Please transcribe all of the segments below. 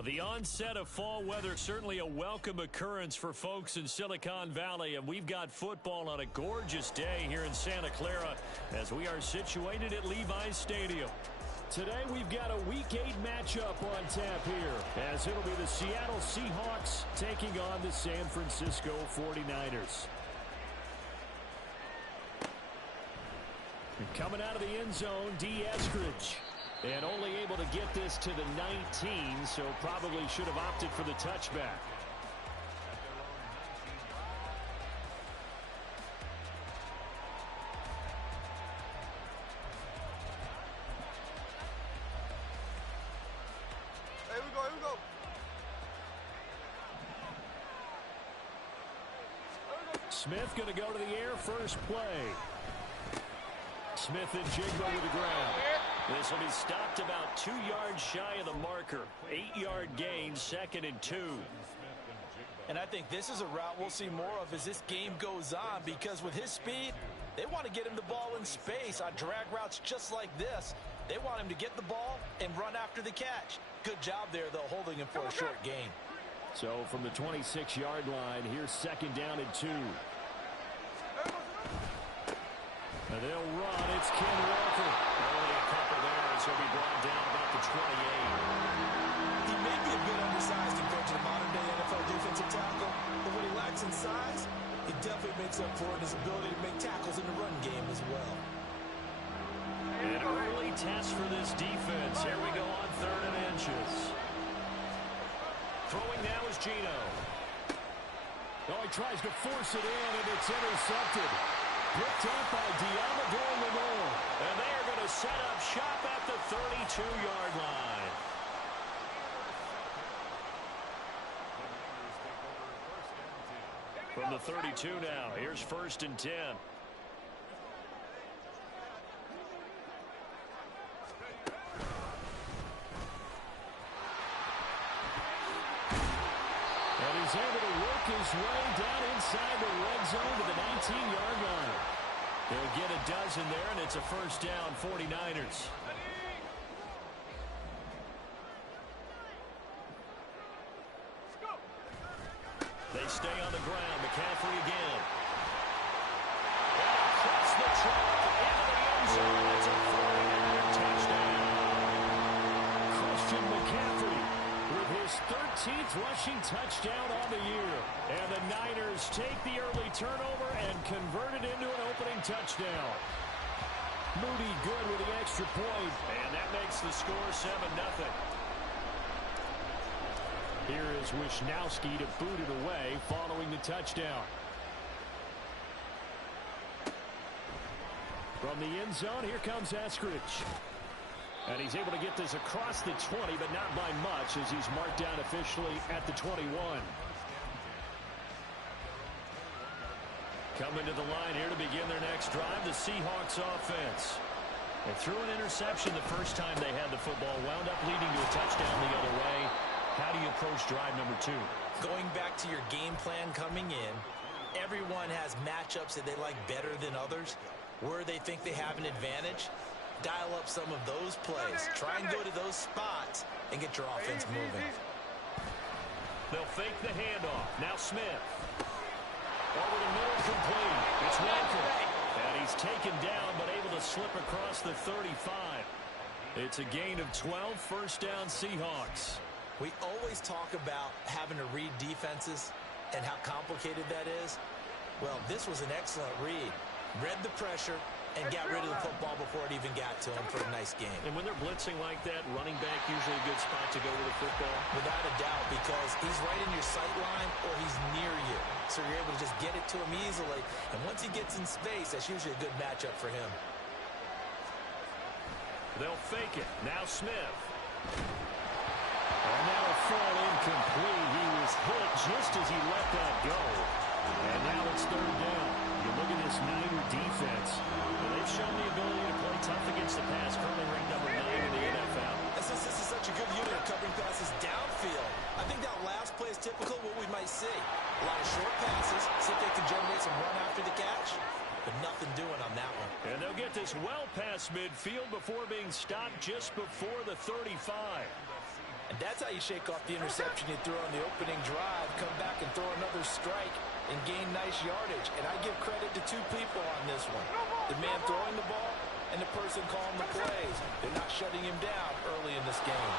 The onset of fall weather, certainly a welcome occurrence for folks in Silicon Valley, and we've got football on a gorgeous day here in Santa Clara as we are situated at Levi's Stadium. Today we've got a Week 8 matchup on tap here, as it'll be the Seattle Seahawks taking on the San Francisco 49ers. And coming out of the end zone, D. Eskridge. And only able to get this to the 19, so probably should have opted for the touchback. Here we go. Smith going to go to the air first play. Smith and Jigba with the ground. This will be stopped about 2 yards shy of the marker. 8-yard gain, 2nd and 2. And I think this is a route we'll see more of as this game goes on, because with his speed, they want to get him the ball in space on drag routes just like this. They want him to get the ball and run after the catch. Good job there, though, holding him for a short gain. So from the 26-yard line, here's 2nd down and 2. And they'll run. It's Ken Walker. Only a couple there, as he'll be brought down about the 28. He may be a bit undersized compared to the modern-day NFL defensive tackle, but what he lacks in size, he definitely makes up for it in his ability to make tackles in the run game as well. An early test for this defense. Here we go on 3rd and inches. Throwing now is Geno. Oh, he tries to force it in, and it's intercepted. Picked up by Deommodore Lenoir. And they are going to set up shop at the 32-yard line. From the 32 now, here's 1st and 10. And he's able to work his way down inside the red zone to the 19-yard line. They'll get a dozen there, and it's a 1st down, 49ers. They stay on the ground. McCaffrey again. And across the track into the end zone. It's a 49er touchdown. Christian McCaffrey with his 13th rushing touchdown on the year. And the Niners take the early turnover and convert it into an opening touchdown. Moody good with the extra point. And that makes the score 7-0. Here is Wisnowski to boot it away following the touchdown. From the end zone, here comes Eskridge. And he's able to get this across the 20, but not by much, as he's marked down officially at the 21. Coming to the line here to begin their next drive, the Seahawks offense. They threw an interception the first time they had the football, wound up leading to a touchdown the other way. How do you approach drive number 2? Going back to your game plan coming in, everyone has matchups that they like better than others. Where they think they have an advantage, dial up some of those plays. Try and go to those spots and get your offense moving. They'll fake the handoff. Now Smith. Over the middle, complete. It's Walker. And he's taken down, but able to slip across the 35. It's a gain of 12, 1st down Seahawks. We always talk about having to read defenses and how complicated that is. Well, this was an excellent read. Read the pressure and got rid of the football before it even got to him for a nice game. And when they're blitzing like that, running back usually a good spot to go with the football. Without a doubt, because he's right in your sight line or he's near you. So you're able to just get it to him easily. And once he gets in space, that's usually a good matchup for him. They'll fake it. Now Smith. And that'll fall incomplete. He was hit just as he let that go. And now it's 3rd down. You look at this Niner defense. They've shown the ability to play tough against the pass, currently ranked number 9 in the NFL. And since this is such a good unit of covering passes downfield, I think that last play is typical of what we might see. A lot of short passes, see if they can generate some run after the catch. But nothing doing on that one. And they'll get this well past midfield before being stopped just before the 35. And That's how you shake off the interception you threw on the opening drive, come back and throw another strike and gain nice yardage. And I give credit to two people on this one. The man throwing the ball and the person calling the plays. They're not shutting him down early in this game.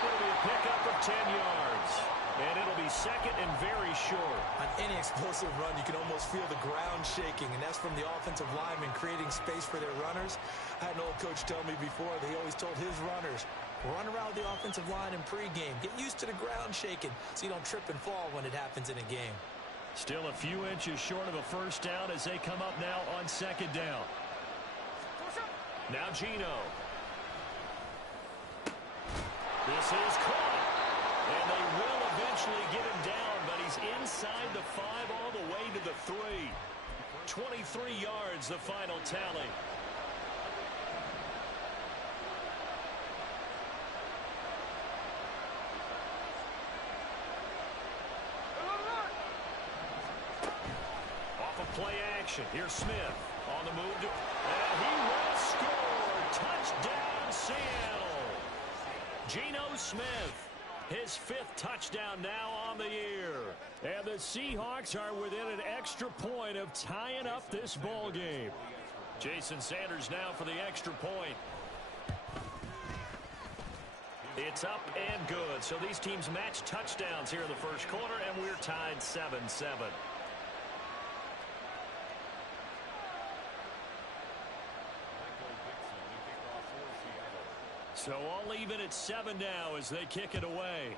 It'll be a pickup of 10 yards. And it'll be second and very short. On any explosive run, you can almost feel the ground shaking, and that's from the offensive linemen creating space for their runners. I had an old coach tell me before that he always told his runners, run around the offensive line in pregame. Get used to the ground shaking so you don't trip and fall when it happens in a game. Still a few inches short of a first down as they come up now on second down. Now Geno. This is caught. And they will eventually get him down, but he's inside the 5 all the way to the 3. 23 yards, the final tally. Off of play action. Here's Smith on the move. And he will score. Touchdown, Seattle. Geno Smith. His 5th touchdown now on the year. And the Seahawks are within an extra point of tying up this ball game. Jason Sanders now for the extra point. It's up and good. So these teams match touchdowns here in the first quarter, and we're tied 7-7. So all even at 7 now as they kick it away.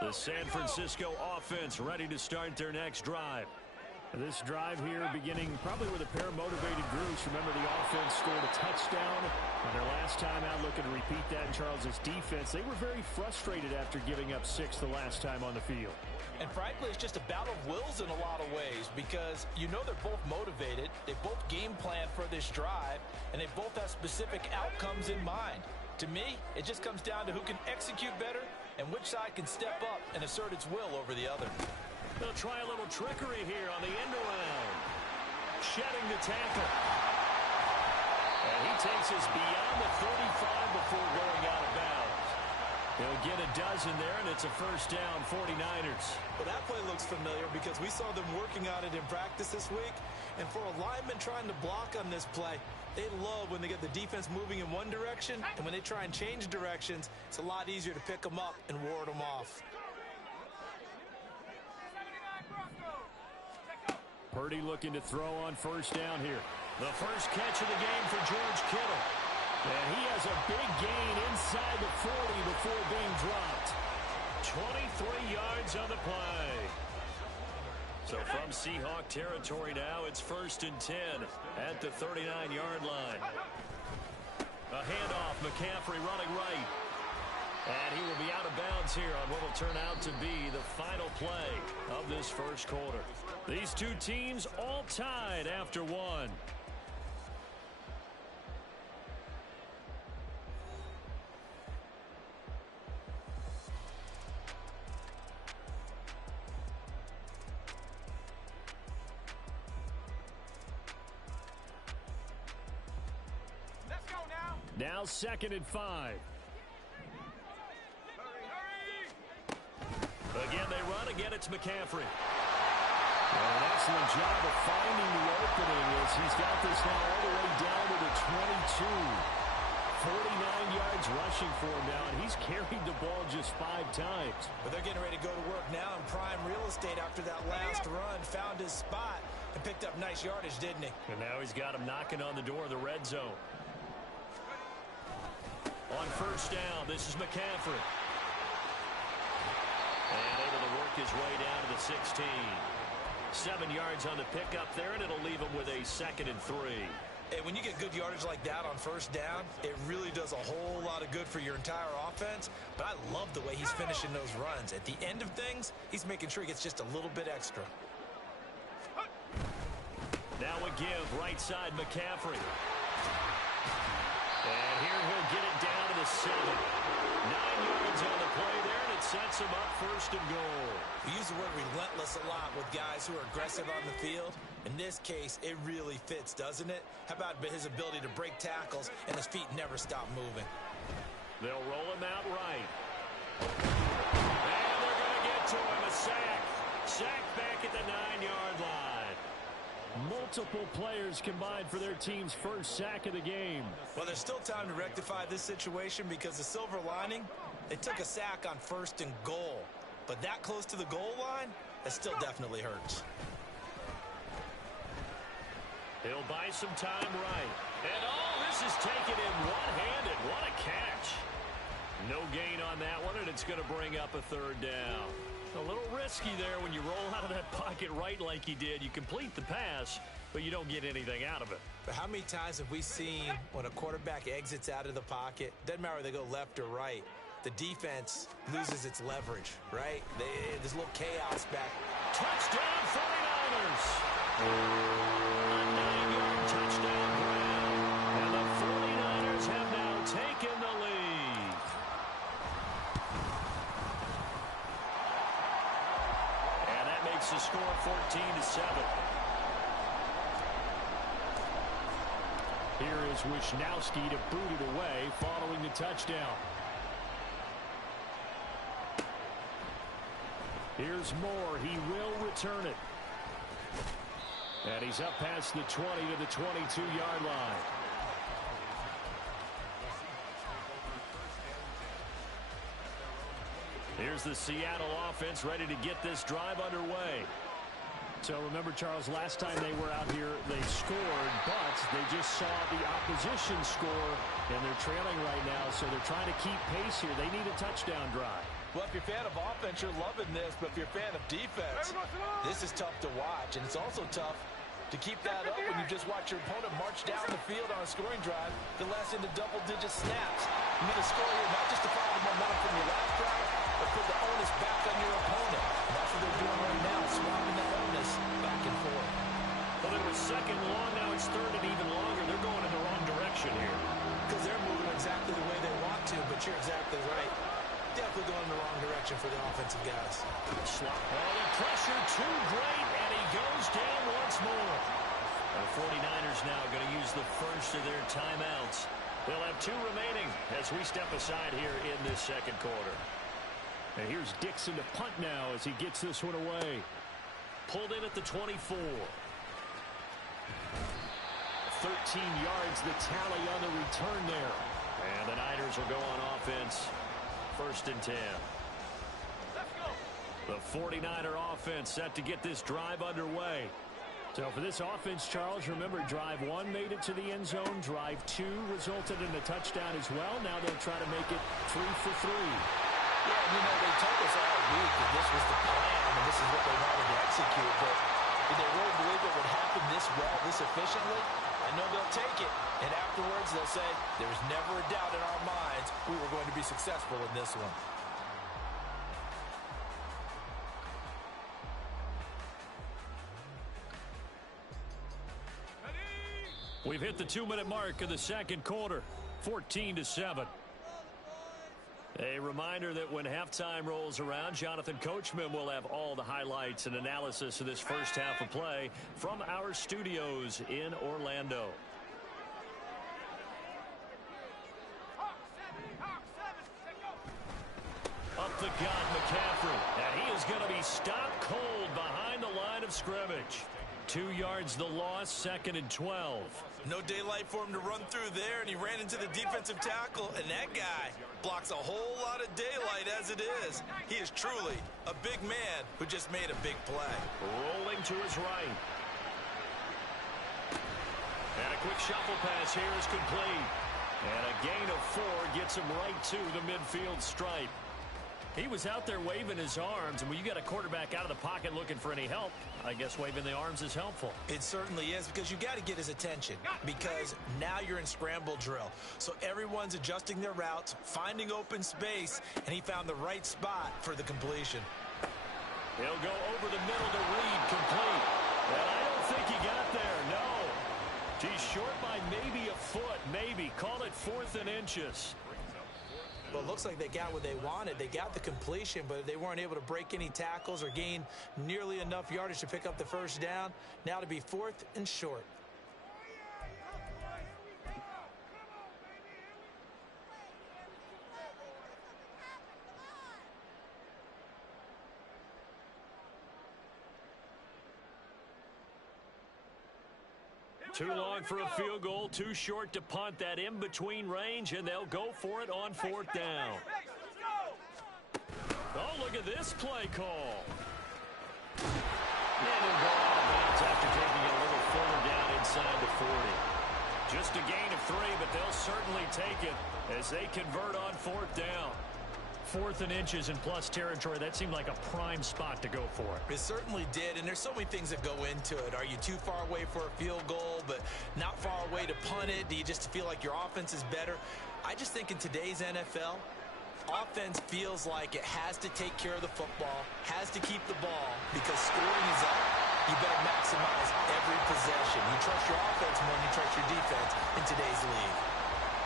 The San Francisco offense ready to start their next drive. This drive here beginning probably with a pair of motivated groups. Remember, the offense scored a touchdown on their last time out, looking to repeat that in Charles' defense. They were very frustrated after giving up 6 the last time on the field. And frankly, it's just a battle of wills in a lot of ways because you know they're both motivated, they both game plan for this drive, and they both have specific outcomes in mind. To me, it just comes down to who can execute better and which side can step up and assert its will over the other. They'll try a little trickery here on the end around. Shedding the tackle. And he takes us beyond the 35 before going out of bounds. He'll get a dozen there, and it's a first down, 49ers. Well, that play looks familiar because we saw them working on it in practice this week. And for a lineman trying to block on this play, they love when they get the defense moving in one direction. And when they try and change directions, it's a lot easier to pick them up and ward them off. Purdy looking to throw on first down here. The first catch of the game for George Kittle. And he has a big gain inside the 40 before being dropped. 23 yards on the play. So from Seahawk territory now, it's 1st and 10 at the 39-yard line. A handoff, McCaffrey running right. And he will be out of bounds here on what will turn out to be the final play of this first quarter. These two teams all tied after 1. Let's go now. Now 2nd and 5. Again, they run. Again, it's McCaffrey. An excellent job of finding the opening as he's got this now all the way down to the 22. 49 yards rushing for him now, and he's carried the ball just 5 times. But they're getting ready to go to work now in prime real estate after that last run. Found his spot and picked up nice yardage, didn't he? And now he's got him knocking on the door of the red zone. On first down, this is McCaffrey. And able to work his way down to the 16. 7 yards on the pickup there, and it'll leave him with a 2nd and 3. Hey, when you get good yardage like that on first down, it really does a whole lot of good for your entire offense. But I love the way he's finishing those runs. At the end of things, he's making sure he gets just a little bit extra. Now a give, right side McCaffrey. And here he'll get it down to the the 7. 9 yards on the play there, and it sets him up first and goal. We use the word relentless a lot with guys who are aggressive on the field. In this case, it really fits, doesn't it? How about his ability to break tackles and his feet never stop moving? They'll roll him out right. And they're going to get to him. A sack. Sack back at the 9-yard line. Multiple players combined for their team's first sack of the game. Well, there's still time to rectify this situation because the silver lining, they took a sack on 1st and goal. But that close to the goal line, that still definitely hurts. He'll buy some time right. And this is taken in one-handed. What a catch. No gain on that one, and it's going to bring up a 3rd down. A little risky there when you roll out of that pocket right like he did. You complete the pass, but you don't get anything out of it. But how many times have we seen when a quarterback exits out of the pocket, doesn't matter whether they go left or right, the defense loses its leverage, right? There's a little chaos back. Touchdown 49ers! A 9-yard touchdown grab. And the 49ers have now taken the lead. And that makes the score 14-7. Here is Wishnowski to boot it away following the touchdown. Here's Moore. He will return it. And he's up past the 20 to the 22-yard line. Here's the Seattle offense ready to get this drive underway. So remember, Charles, last time they were out here, they scored, but they just saw the opposition score, and they're trailing right now, so they're trying to keep pace here. They need a touchdown drive. Well, if you're a fan of offense, you're loving this, but if you're a fan of defense, this is tough to watch, and it's also tough to keep that up when you just watch your opponent march down the field on a scoring drive that lasts into double-digit snaps. You need to score here not just to follow the momentum from your last drive, but put the onus back on your opponent. And that's what they're doing right now, swapping that onus back and forth. Well, it was 2nd long, now it's 3rd and even longer. They're going in the wrong direction here. Because they're moving exactly the way they want to, but you're exactly right. Definitely going in the wrong direction for the offensive guys. Slot. Oh, the pressure too great, and he goes down once more. The 49ers now going to use the first of their timeouts. They'll have 2 remaining as we step aside here in this 2nd quarter. And here's Dixon to punt now as he gets this one away. Pulled in at the 24. 13 yards the tally on the return there. And the Niners will go on offense. 1st and 10. Let's go. The 49er offense set to get this drive underway. So for this offense, Charles, remember, drive 1 made it to the end zone. Drive 2 resulted in a touchdown as well. Now they'll try to make it 3 for 3. Yeah, they told us all week that this was the plan and this is what they wanted to execute, but did they really believe it would happen this well, this efficiently? I know they'll take it, and afterwards they'll say, there's never a doubt in our minds we were going to be successful in this one. We've hit the 2-minute mark of the 2nd quarter, 14-7. A reminder that when halftime rolls around, Jonathan Coachman will have all the highlights and analysis of this first half of play from our studios in Orlando. Up the gut, McCaffrey, and he is going to be stopped cold behind the line of scrimmage. 2 yards the loss, 2nd and 12. No daylight for him to run through there, and he ran into the defensive tackle, and that guy blocks a whole lot of daylight as it is. He is truly a big man who just made a big play. Rolling to his right. And a quick shuffle pass here is complete. And a gain of 4 gets him right to the midfield stripe. He was out there waving his arms, and when you got a quarterback out of the pocket looking for any help, I guess waving the arms is helpful. It certainly is, because you got to get his attention, because now you're in scramble drill. So everyone's adjusting their routes, finding open space, and he found the right spot for the completion. He'll go over the middle to Reed, complete. And I don't think he got there, no. He's short by maybe a foot, maybe. Call it 4th and inches. Well, it looks like they got what they wanted. They got the completion, but they weren't able to break any tackles or gain nearly enough yardage to pick up the first down. Now to be 4th and short. Too long for a field goal, too short to punt. That in-between range, and they'll go for it on 4th down. Oh, look at this play call. And he'll go out of bounds after taking it a little further down inside the 40. Just a gain of 3, but they'll certainly take it as they convert on 4th down. 4th and inches in plus territory. That seemed like a prime spot to go for it. It certainly did, and there's so many things that go into it. Are you too far away for a field goal, but not far away to punt it? Do you just feel like your offense is better? I just think in today's NFL, offense feels like it has to take care of the football, has to keep the ball, because scoring is up. You better maximize every possession. You trust your offense more than you trust your defense in today's league.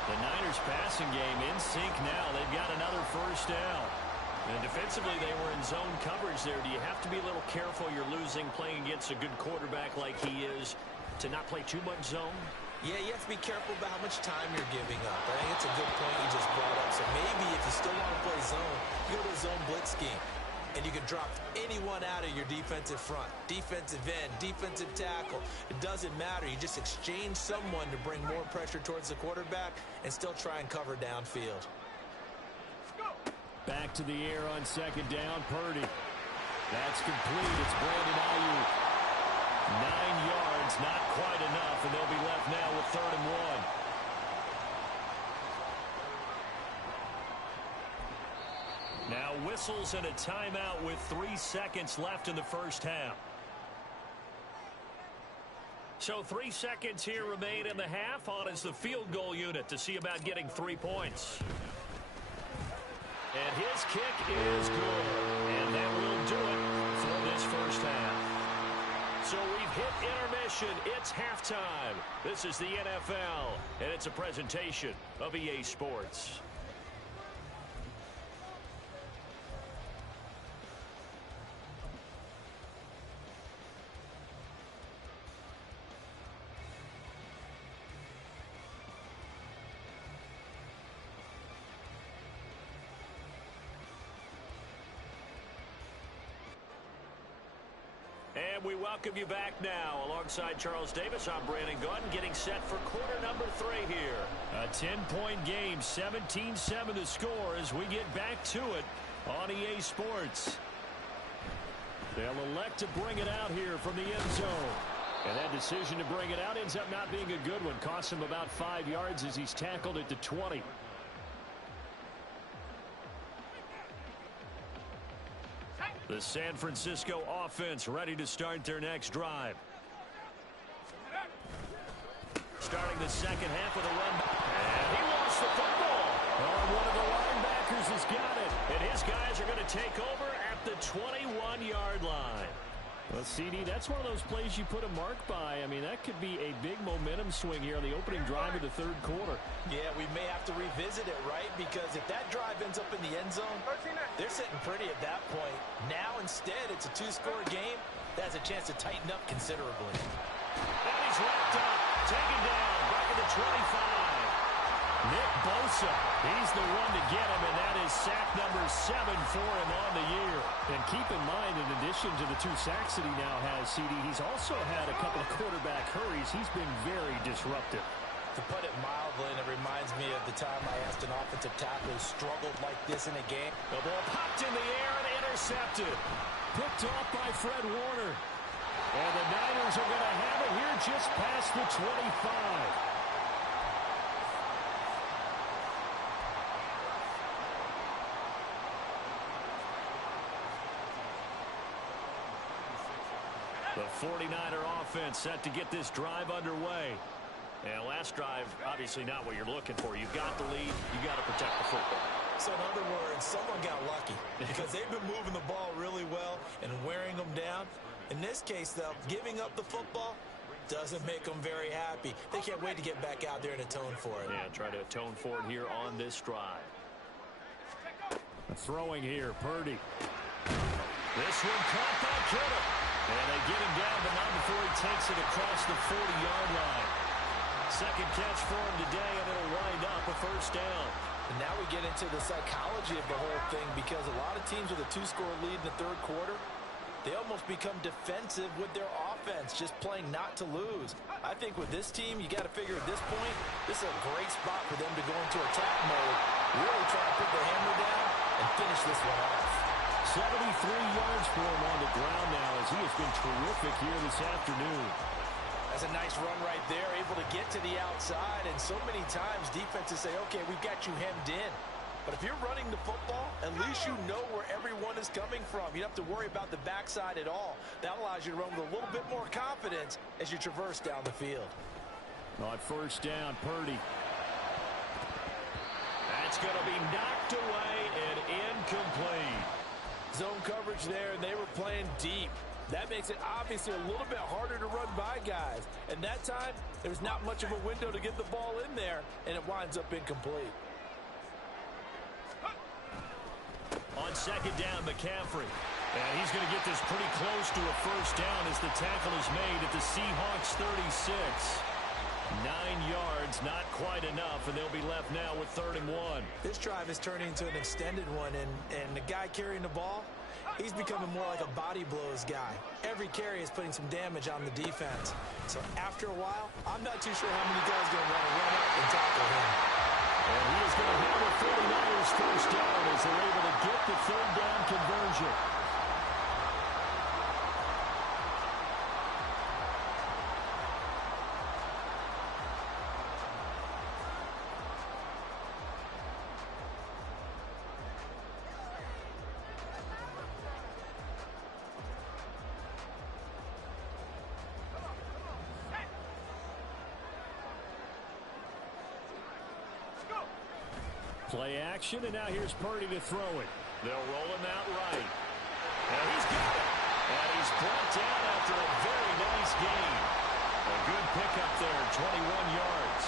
The Niners passing game in sync now. They've got another first down. And defensively, they were in zone coverage there. Do you have to be a little careful? You're losing playing against a good quarterback like he is to not play too much zone? Yeah, you have to be careful about how much time you're giving up. I think it's a good point you just brought up. So maybe if you still want to play zone, you go to a zone blitz scheme. And you can drop anyone out of your defensive front, defensive end, defensive tackle. It doesn't matter. You just exchange someone to bring more pressure towards the quarterback and still try and cover downfield. Back to the air on 2nd down, Purdy. That's complete. It's Brandon Ayuk. 9 yards, not quite enough, and they'll be left now with 3rd and 1. Now whistles and a timeout with 3 seconds left in the first half. So 3 seconds here remain in the half. On is the field goal unit to see about getting 3 points. And his kick is good. And that will do it for this first half. So we've hit intermission. It's halftime. This is the NFL, and it's a presentation of EA Sports. And we welcome you back now. Alongside Charles Davis, I'm Brandon Gaudin, getting set for quarter number 3 here. A 10-point game, 17-7 the score as we get back to it on EA Sports. They'll elect to bring it out here from the end zone. And that decision to bring it out ends up not being a good one. Costs him about 5 yards as he's tackled at the 20. The San Francisco offense ready to start their next drive. Starting the second half with a run. And he lost the football. Oh, one of the linebackers has got it. And his guys are going to take over at the 21-yard line. Well, CD, that's one of those plays you put a mark by. I mean, that could be a big momentum swing here on the opening drive of the 3rd quarter. Yeah, we may have to revisit it, right? Because if that drive ends up in the end zone, they're sitting pretty at that point. Now, instead, it's a 2-score game. That has a chance to tighten up considerably. And he's wrapped up, taken down, back at the 25. Nick Bosa, he's the one to get him, and that is sack number 7 for him on the year. And keep in mind, in addition to the 2 sacks that he now has, CD, he's also had a couple of quarterback hurries. He's been very disruptive. To put it mildly, and it reminds me of the time I asked an offensive tackle who struggled like this in a game. The ball popped in the air and intercepted. Picked off by Fred Warner. And the Niners are going to have it here just past the 25. The 49er offense set to get this drive underway. And last drive, obviously not what you're looking for. You've got the lead. You've got to protect the football. So in other words, someone got lucky because they've been moving the ball really well and wearing them down. In this case, though, giving up the football doesn't make them very happy. They can't wait to get back out there and atone for it. Yeah, try to atone for it here on this drive. Throwing here, Purdy. This one caught by Kittle. And they get him down, but not before he takes it across the 40-yard line. Second catch for him today, and it'll wind up a first down. And now we get into the psychology of the whole thing, because a lot of teams with a 2-score lead in the third quarter, they almost become defensive with their offense, just playing not to lose. I think with this team, you got to figure at this point, this is a great spot for them to go into attack mode, really try to put the hammer down and finish this one off. 73 yards for him on the ground now, as he has been terrific here this afternoon. That's a nice run right there, able to get to the outside, and so many times defenses say, okay, we've got you hemmed in. But if you're running the football, at least you know where everyone is coming from. You don't have to worry about the backside at all. That allows you to run with a little bit more confidence as you traverse down the field. On first down, Purdy. That's going to be knocked away and incomplete. Zone coverage there, and they were playing deep. That makes it obviously a little bit harder to run by guys. And that time, there's not much of a window to get the ball in there, and it winds up incomplete. On second down, McCaffrey. And he's going to get this pretty close to a first down as the tackle is made at the Seahawks 36. 9 yards, not quite enough, and they'll be left now with 3rd and 1. This drive is turning into an extended one, and the guy carrying the ball, he's becoming more like a body blows guy. Every carry is putting some damage on the defense. So after a while, I'm not too sure how many guys are going to want to run up and tackle him. And he is going to have a 49ers first down as they're able to get the 3rd down conversion. Play action, and now here's Purdy to throw it. They'll roll him out right. And he's got it. And he's brought down after a very nice gain. A good pickup there, 21 yards.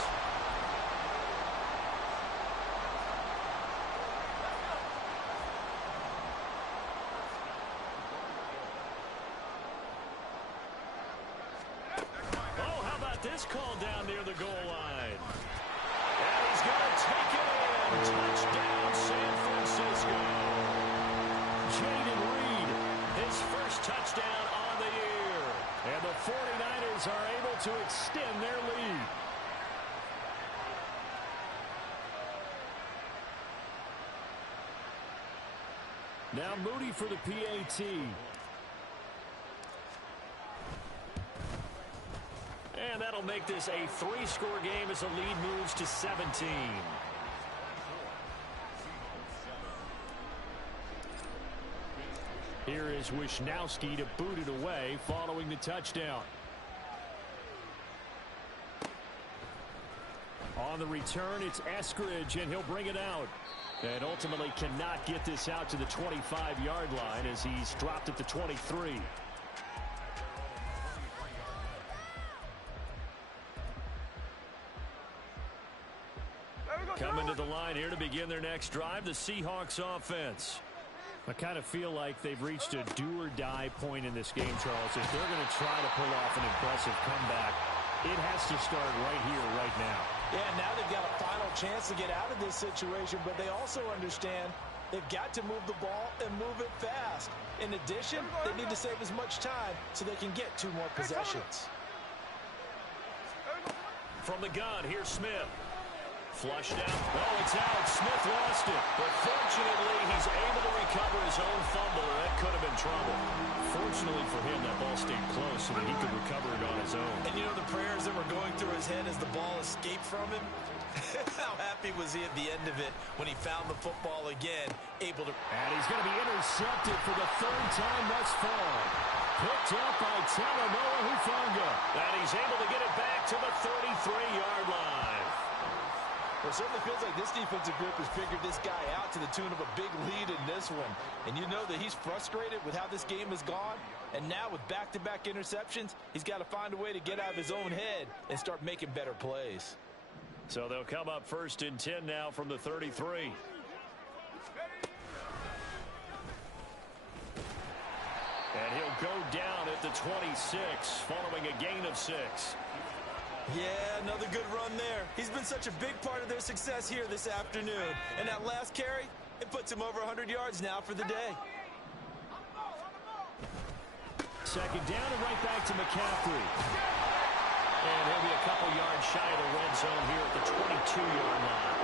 Oh, how about this call down near the goal line? And he's going to take it in. Touchdown, San Francisco. Jaden Reed, his first touchdown on the year. And the 49ers are able to extend their lead. Now Moody for the PAT. And that'll make this a 3-score game as the lead moves to 17. Here is Wisnowski to boot it away following the touchdown. On the return, it's Eskridge, and he'll bring it out. And ultimately cannot get this out to the 25-yard line as he's dropped at the 23. Coming to the line here to begin their next drive, the Seahawks offense. I kind of feel like they've reached a do-or-die point in this game, Charles. If they're going to try to pull off an impressive comeback, it has to start right here, right now. Yeah, now they've got a final chance to get out of this situation, but they also understand they've got to move the ball and move it fast. In addition, they need to save as much time so they can get 2 more possessions. From the gun, here's Smith. Flushed out. Oh, it's out. Smith lost it. But fortunately, he's able to recover his own fumble, or that could have been trouble. Fortunately for him, that ball stayed close so that he could recover it on his own. And you know the prayers that were going through his head as the ball escaped from him? How happy was he at the end of it when he found the football again, able to... And he's going to be intercepted for the 3rd time thus far. Picked up by Talanoa Hufanga. And he's able to get it back to the 33-yard line. Well, it certainly feels like this defensive group has figured this guy out to the tune of a big lead in this one. And you know that he's frustrated with how this game has gone. And now with back-to-back interceptions, he's got to find a way to get out of his own head and start making better plays. So they'll come up 1st and 10 now from the 33. go down at the 26 following a gain of 6. Yeah, another good run there. He's been such a big part of their success here this afternoon. And that last carry, it puts him over 100 yards now for the day. Second down and right back to McCaffrey. And he'll be a couple yards shy of the red zone here at the 22-yard line.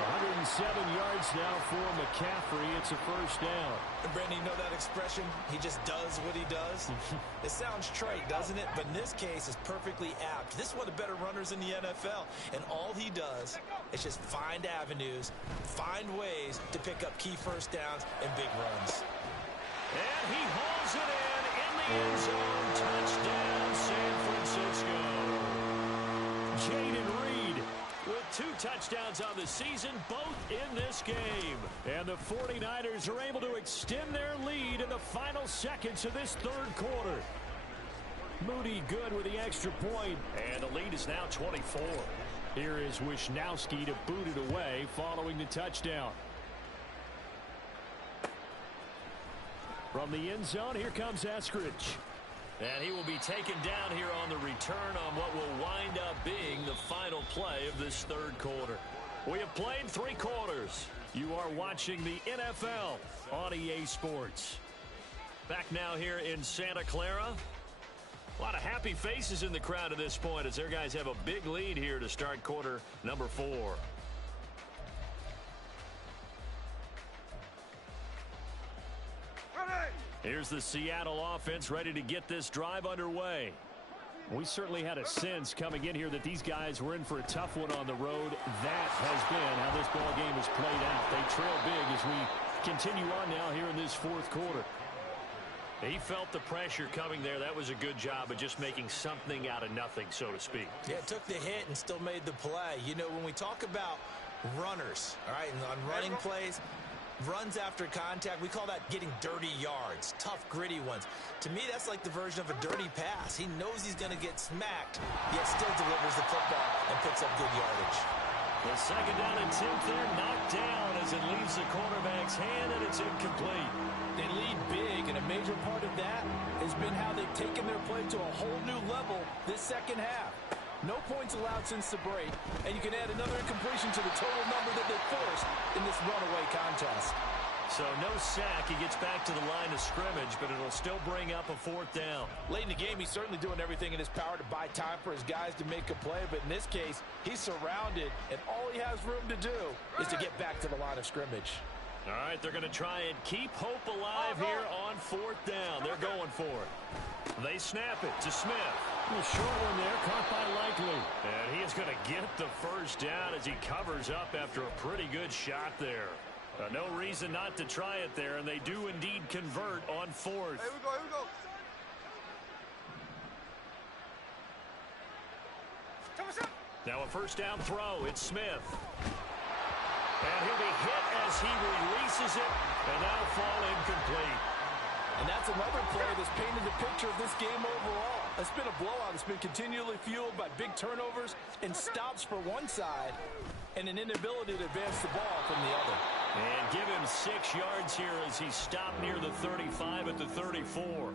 107 yards now for McCaffrey. It's a first down. And Brandon, you know that expression? He just does what he does. It sounds trite, doesn't it? But in this case, it's perfectly apt. This is one of the better runners in the NFL. And all he does is just find avenues, find ways to pick up key first downs and big runs. And he hauls it in the end zone. Touchdown, San Francisco. Jayden Reed with 2 touchdowns on the season, both in this game. And the 49ers are able to extend their lead in the final seconds of this third quarter. Moody good with the extra point, and the lead is now 24. Here is Wisnowski to boot it away following the touchdown. From the end zone, here comes Eskridge. And he will be taken down here on the return on what will wind up being the final play of this third quarter. We have played 3 quarters. You are watching the NFL on EA Sports. Back now here in Santa Clara. A lot of happy faces in the crowd at this point as their guys have a big lead here to start quarter number 4. Here's the Seattle offense ready to get this drive underway. We certainly had a sense coming in here that these guys were in for a tough one on the road. That has been how this ball game has played out. They trail big as we continue on now here in this fourth quarter. He felt the pressure coming there. That was a good job of just making something out of nothing, so to speak. Yeah, took the hit and still made the play. You know, when we talk about runners, all right, and on running plays, runs after contact, we call that getting dirty yards, tough, gritty ones. To me, that's like the version of a dirty pass. He knows he's going to get smacked, yet still delivers the football and picks up good yardage. The second down and 10th there, knocked down as it leaves the quarterback's hand, and it's incomplete. They lead big, and a major part of that has been how they've taken their play to a whole new level this second half. No points allowed since the break, and you can add another incompletion to the total number that they forced in this runaway contest. So no sack. He gets back to the line of scrimmage, but it'll still bring up a 4th down. Late in the game, he's certainly doing everything in his power to buy time for his guys to make a play, but in this case, he's surrounded, and all he has room to do is to get back to the line of scrimmage. All right, they're going to try and keep hope alive here on 4th down. They're going for it. They snap it to Smith. A short one there, caught by Likely. And he is going to get the first down as he covers up after a pretty good shot there. No reason not to try it there, and they do indeed convert on 4th. Here we go, here we go. Now a first down throw. It's Smith. And he'll be hit as he releases it, and that'll fall incomplete. And that's another play that's painted the picture of this game overall. It's been a blowout. It's been continually fueled by big turnovers and stops for one side and an inability to advance the ball from the other. And give him 6 yards here as he stopped near the 35 at the 34.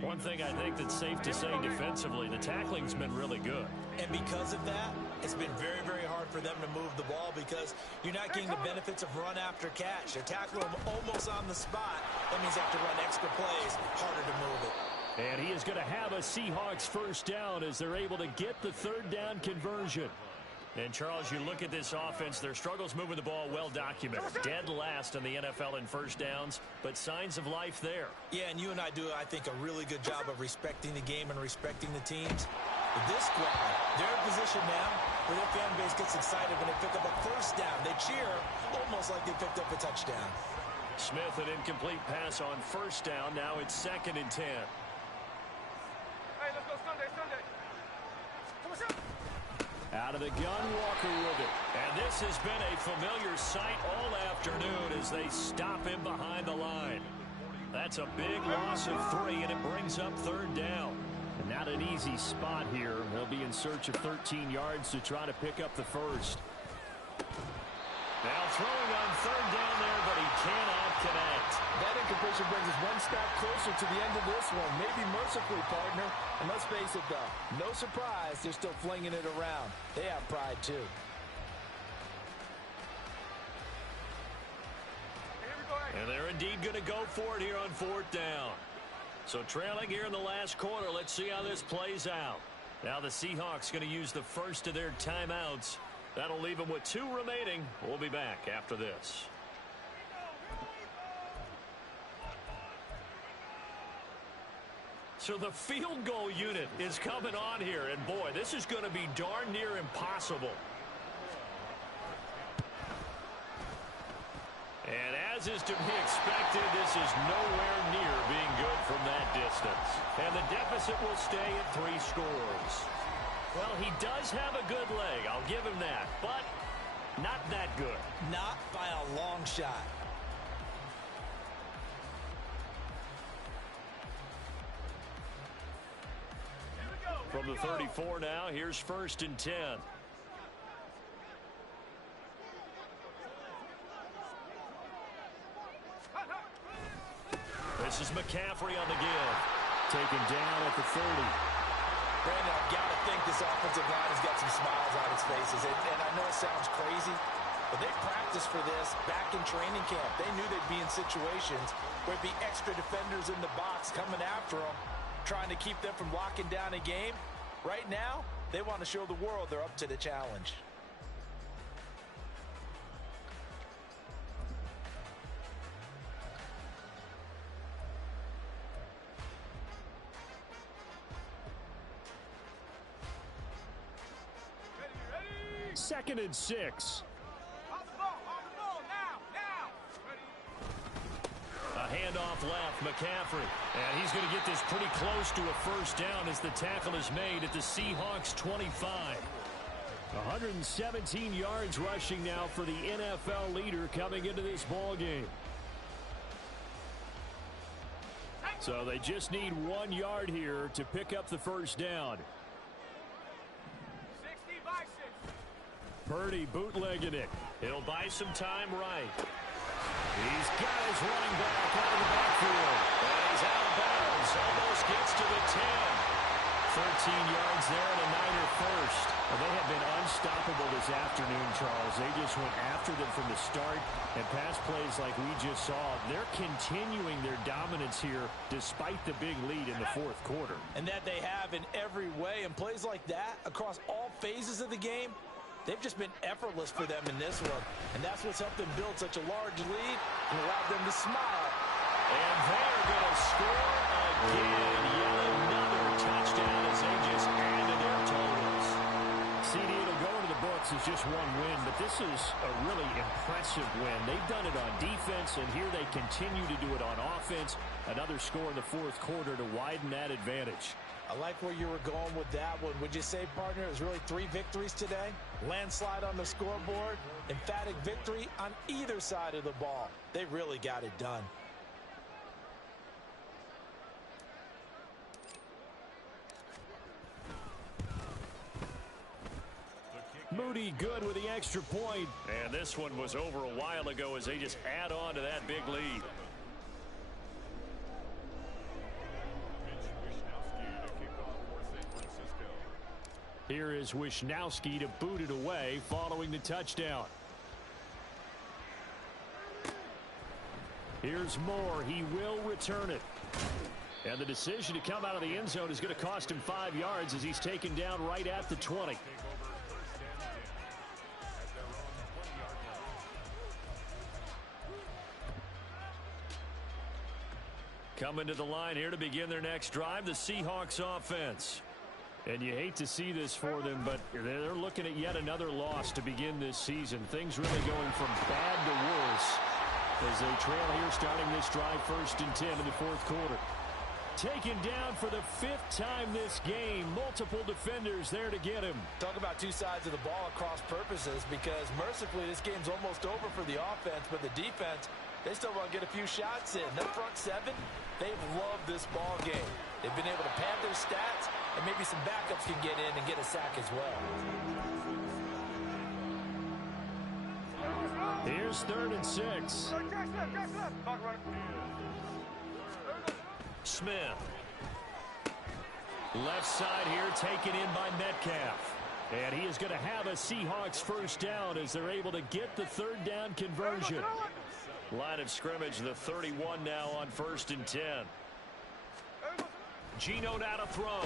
One thing I think that's safe to say defensively, the tackling's been really good. And because of that, it's been very, very hard for them to move the ball because you're not getting the benefits of run after catch. They tackle him almost on the spot. That means they have to run extra plays, harder to move it. And he is going to have a Seahawks first down as they're able to get the 3rd down conversion. And, Charles, you look at this offense, their struggles moving the ball well documented. Dead last in the NFL in first downs, but signs of life there. Yeah, and you and I do, I think, a really good job of respecting the game and respecting the teams. But this squad, they're in position now where their fan base gets excited when they pick up a first down. They cheer almost like they picked up a touchdown. Smith, an incomplete pass on first down. Now it's 2nd and 10. Hey, let's go Sunday, Sunday. Come on, Out of the gun, Walker with it. And this has been a familiar sight all afternoon as they stop him behind the line. That's a big loss of 3, and it brings up 3rd down. And not an easy spot here. They'll be in search of 13 yards to try to pick up the first. Now throwing on 3rd down there, but he cannot connect. That incomplete completion brings us one step closer to the end of this one. Maybe mercifully, partner. And let's face it, though, no surprise, they're still flinging it around. They have pride, too. And they're indeed going to go for it here on 4th down. So trailing here in the last quarter, let's see how this plays out. Now the Seahawks going to use the first of their timeouts. That'll leave them with 2 remaining. We'll be back after this. So the field goal unit is coming on here. And boy, this is going to be darn near impossible. And as is to be expected, this is nowhere near being good from that distance. And the deficit will stay at 3 scores. Well, he does have a good leg. I'll give him that. But not that good. Not by a long shot. From the 34 now, here's 1st and 10. This is McCaffrey on the give. Taken down at the 30. Brandon, I've got to think this offensive line has got some smiles on its faces. And I know it sounds crazy, but they practiced for this back in training camp. They knew they'd be in situations where it'd be extra defenders in the box coming after them, trying to keep them from locking down a game. Right now, they want to show the world they're up to the challenge. Second and 6. On the ball, now. A handoff left, McCaffrey. And he's going to get this pretty close to a first down as the tackle is made at the Seahawks 25. 117 yards rushing now for the NFL leader coming into this ball game. So they just need 1 yard here to pick up the first down. 60 by 6. Purdy bootlegging it. He'll buy some time right. He's got his running back out of the backfield. And he's out of bounds. Almost gets to the 10. 13 yards there and a Niner first. Well, they have been unstoppable this afternoon, Charles. They just went after them from the start. And pass plays like we just saw, they're continuing their dominance here despite the big lead in the 4th quarter. And that they have in every way. And plays like that across all phases of the game, they've just been effortless for them in this one. And that's what's helped them build such a large lead and allowed them to smile. And they're going to score again. Yet another touchdown as they just added their totals. CD, it'll go into the books as just 1 win, but this is a really impressive win. They've done it on defense, and here they continue to do it on offense. Another score in the 4th quarter to widen that advantage. I like where you were going with that one. Would you say, partner, it was really 3 victories today? Landslide on the scoreboard, emphatic victory on either side of the ball. They really got it done. Moody good with the extra point. And this one was over a while ago as they just add on to that big lead. Here is Wishnowski to boot it away following the touchdown. Here's Moore. He will return it. And the decision to come out of the end zone is going to cost him 5 yards as he's taken down right at the 20. Coming to the line here to begin their next drive, the Seahawks offense. And you hate to see this for them, but they're looking at yet another loss to begin this season. Things really going from bad to worse as they trail here starting this drive 1st and 10 in the 4th quarter. Taken down for the 5th time this game. Multiple defenders there to get him. Talk about 2 sides of the ball at cross purposes, because mercifully this game's almost over for the offense, but the defense, they still want to get a few shots in. Their front 7, they've loved this ball game. They've been able to pad their stats, and maybe some backups can get in and get a sack as well. Here's 3rd and 6. Smith. Left side here taken in by Metcalf. And he is going to have a Seahawks first down as they're able to get the third down conversion. Line of scrimmage, the 31 now on 1st and 10. Geno now to throw.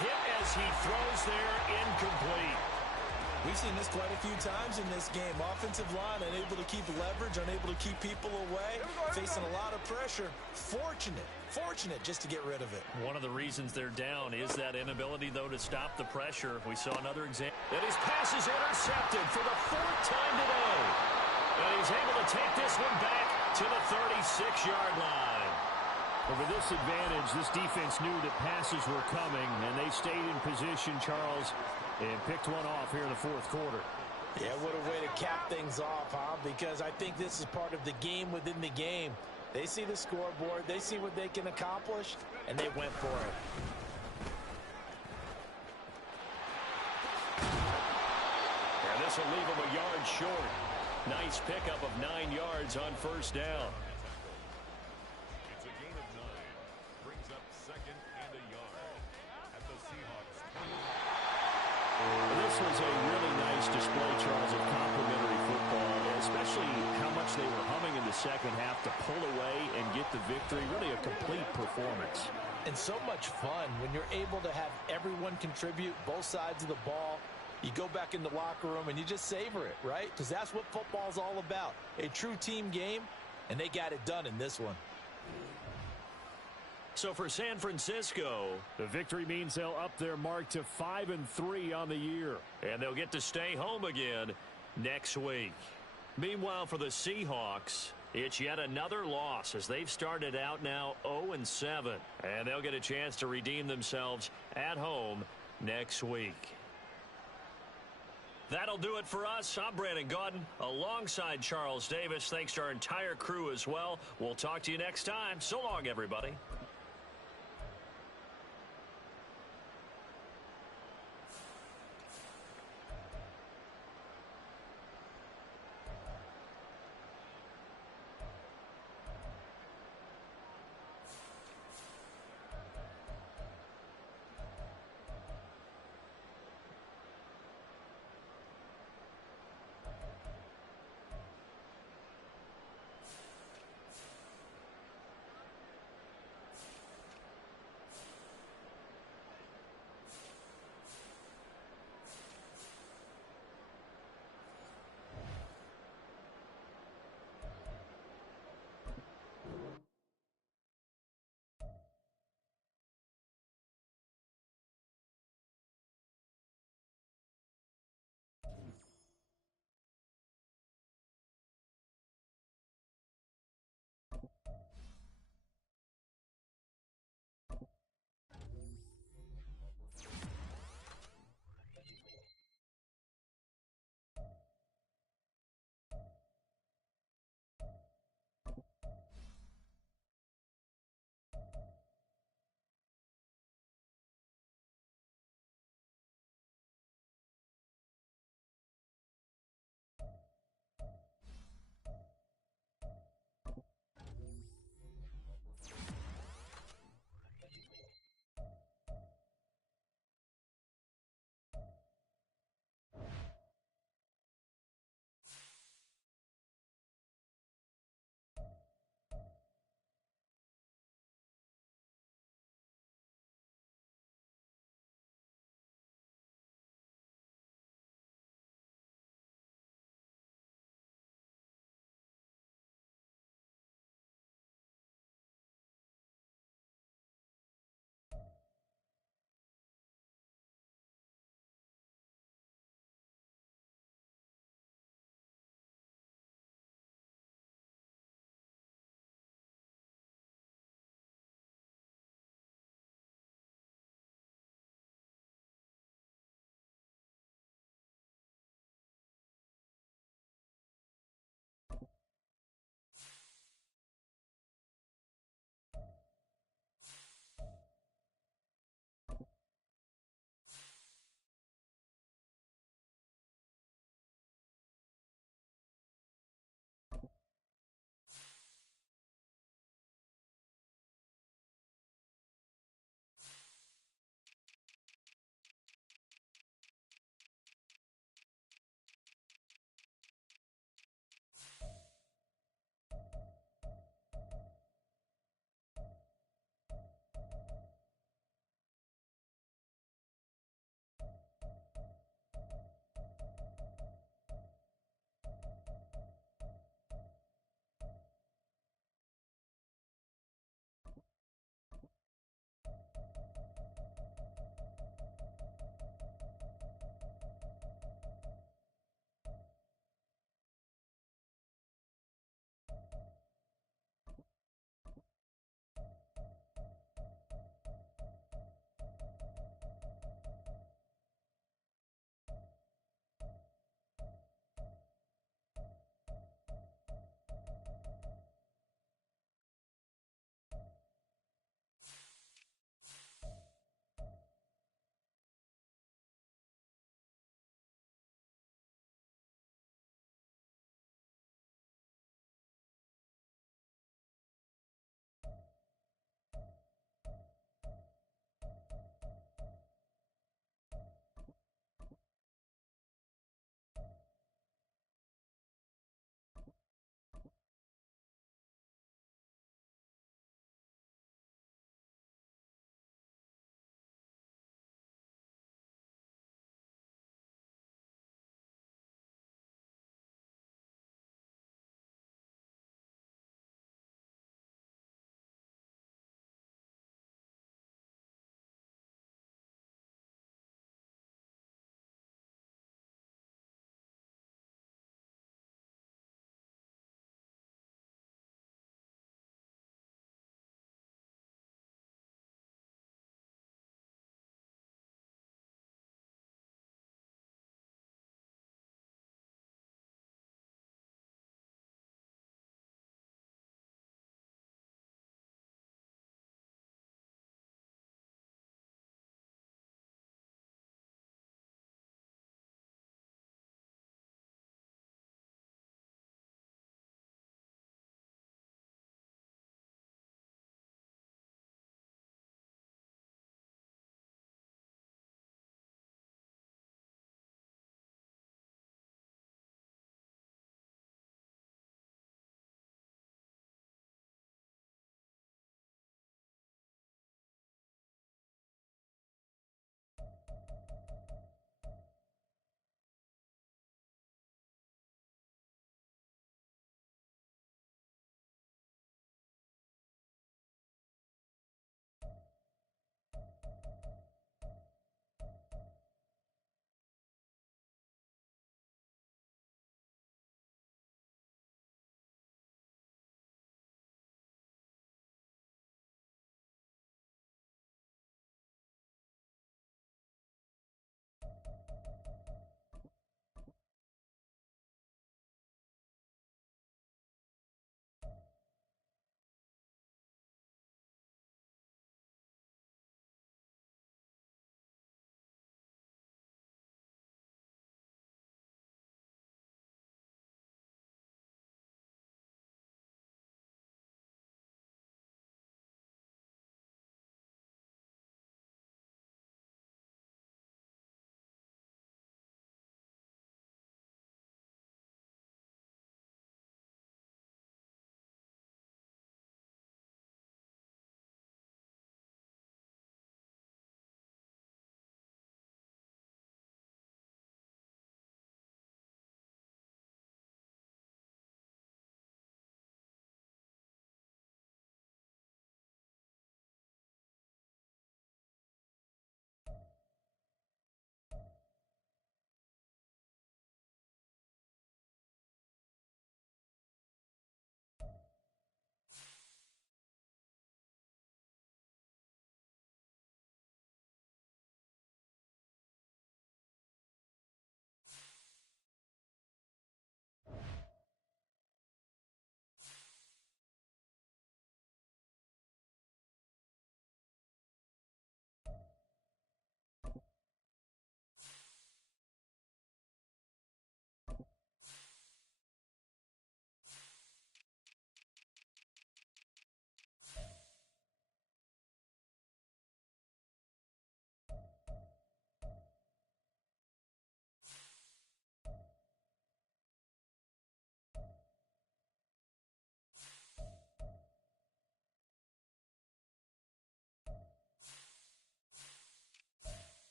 Hit as he throws there, incomplete. We've seen this quite a few times in this game. Offensive line unable to keep leverage, unable to keep people away, facing a lot of pressure. Fortunate just to get rid of it. One of the reasons they're down is that inability, though, to stop the pressure. We saw another example. And his pass is intercepted for the 4th time today. And he's able to take this one back to the 36-yard line. Over this advantage, this defense knew that passes were coming, and they stayed in position, Charles, and picked one off here in the 4th quarter. Yeah, what a way to cap things off, huh? Because I think this is part of the game within the game. They see the scoreboard, they see what they can accomplish, and they went for it. And this will leave them a yard short. Nice pickup of 9 yards on 1st down. It's a gain of 9. Brings up 2nd and a yard at the Seahawks. This was a really nice display, Charles, of complimentary football, especially how much they were humming in the second half to pull away and get the victory. Really a complete performance. And so much fun when you're able to have everyone contribute, both sides of the ball. You go back in the locker room and you just savor it, right? Because that's what football's all about. A true team game, and they got it done in this one. So for San Francisco, the victory means they'll up their mark to 5-3 on the year. And they'll get to stay home again next week. Meanwhile, for the Seahawks, it's yet another loss as they've started out now 0-7. And they'll get a chance to redeem themselves at home next week. That'll do it for us. I'm Brandon Gaudin alongside Charles Davis. Thanks to our entire crew as well. We'll talk to you next time. So long, everybody.